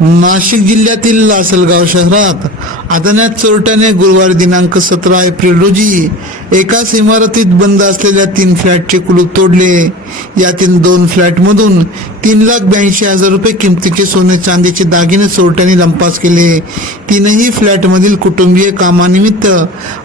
नाशिक जिल्ह्यातील लासलगाव शहरात अदाण्यात चोरट्याने गुरुवार दिनांक सतरा एप्रिल रोजी एकाच इमारतीत बंद असलेल्या तीन फ्लॅटचे कुलूप तोडले. यातील दोन फ्लॅटमधून तीन लाख ब्याऐंशी हजार रुपये किमतीचे सोने चांदीचे दागिने चोरट्यांनी लंपास केले. तीनही फ्लॅटमधील कुटुंबीय कामानिमित्त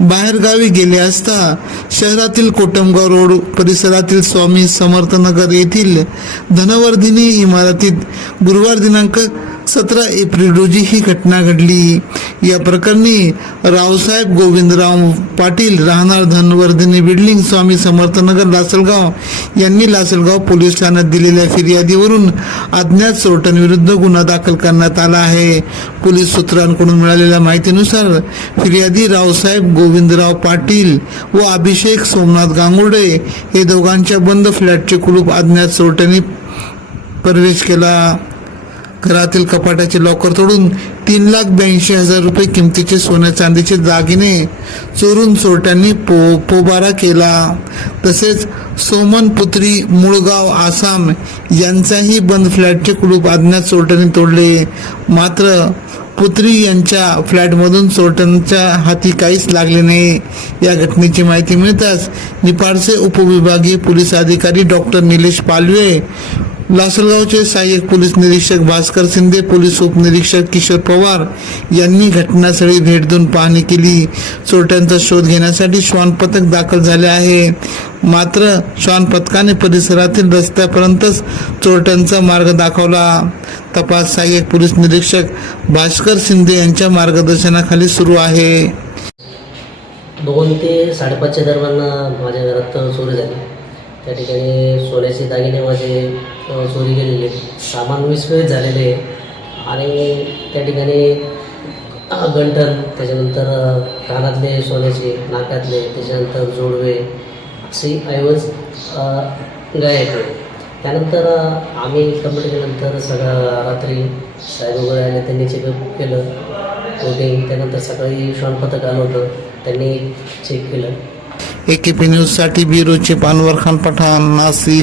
बाहेरगावी गेले असता शहरातील कोटमगाव रोड परिसरातील स्वामी समर्थनगर येथील धनवर्धिनी इमारतीत गुरुवार दिनांक सतरा एप्रिल रोजी ही घटना घडली. या प्रकरणी रावसाहेब गोविंदराव पाटील राहणार धनवर्धिनी बिल्डिंग स्वामी समर्थनगर लासलगाव यांनी लासलगाव पोलीस ठाण्यात दिलेल्या फिर्यादीवरून अज्ञात चोरट्यांविरुद्ध गुन्हा दाखल करण्यात आला आहे. पोलीस सूत्रांकडून मिळालेल्या माहितीनुसार फिर्यादी रावसाहेब गोविंदराव पाटील व अभिषेक सोमनाथ गांगुर्डे हे दोघांच्या बंद फ्लॅटचे कुलूप अज्ञात चोरट्यांनी प्रवेश केला. घरातील कपाटाचे लॉकर तोडून तीन लाख ब्याऐंशी हजार रुपये किमतीचे सोन्या चांदीचे दागिने चोरून चोरट्यांनी पो पोबारा केला. तसेच सोमन पुत्री मुळगाव आसाम यांचाही बंद फ्लॅटचे कुलूप अज्ञात चोरट्यांनी तोडले. मात्र पुत्री यांच्या फ्लॅटमधून चोरट्यांच्या हाती काहीच लागले नाही. या घटनेची माहिती मिळताच निपाडचे उपविभागीय पोलीस अधिकारी डॉक्टर निलेश पालवे लासलगावचे सहाय्यक पोलीस निरीक्षक भास्कर शिंदे पोलीस उपनिरीक्षक किशोर पवार यांनी घटनास्थळी भेट देऊन पाहणी केली. चोरट्यांचा शोध घेण्यासाठी श्वान पथक दाखल झाले आहे. मात्र श्वान पथकाने परिसरातील रस्त्यापर्यंतच चोरट्यांचा मार्ग दाखवला. तपास सहाय्यक पोलीस निरीक्षक भास्कर शिंदे यांच्या मार्गदर्शनाखाली सुरू आहे. दोन ते साडेपाचच्या दरम्यान माझ्या घरात चोरी झाली. त्या ठिकाणी सोन्याचे दागिने माझे चोरी गेलेले सामान विस्कळीत झालेले आहे आणि त्या ठिकाणी गंठन त्याच्यानंतर कानातले सोन्याचे नाकातले त्याच्यानंतर जोडवे असे ऐवज अ, गायब आहे त्यानंतर आम्ही कंप्लीट केल्यानंतर सगळं रात्री साहेब वगैरे आले त्यांनी चेकअप केलं. कोटिंग त्यानंतर सकाळी श्वानपथक आलं होतं. त्यांनी चेक केलं. एकेपी न्यूजसाठी ब्युरो खान पठाण नाशिक.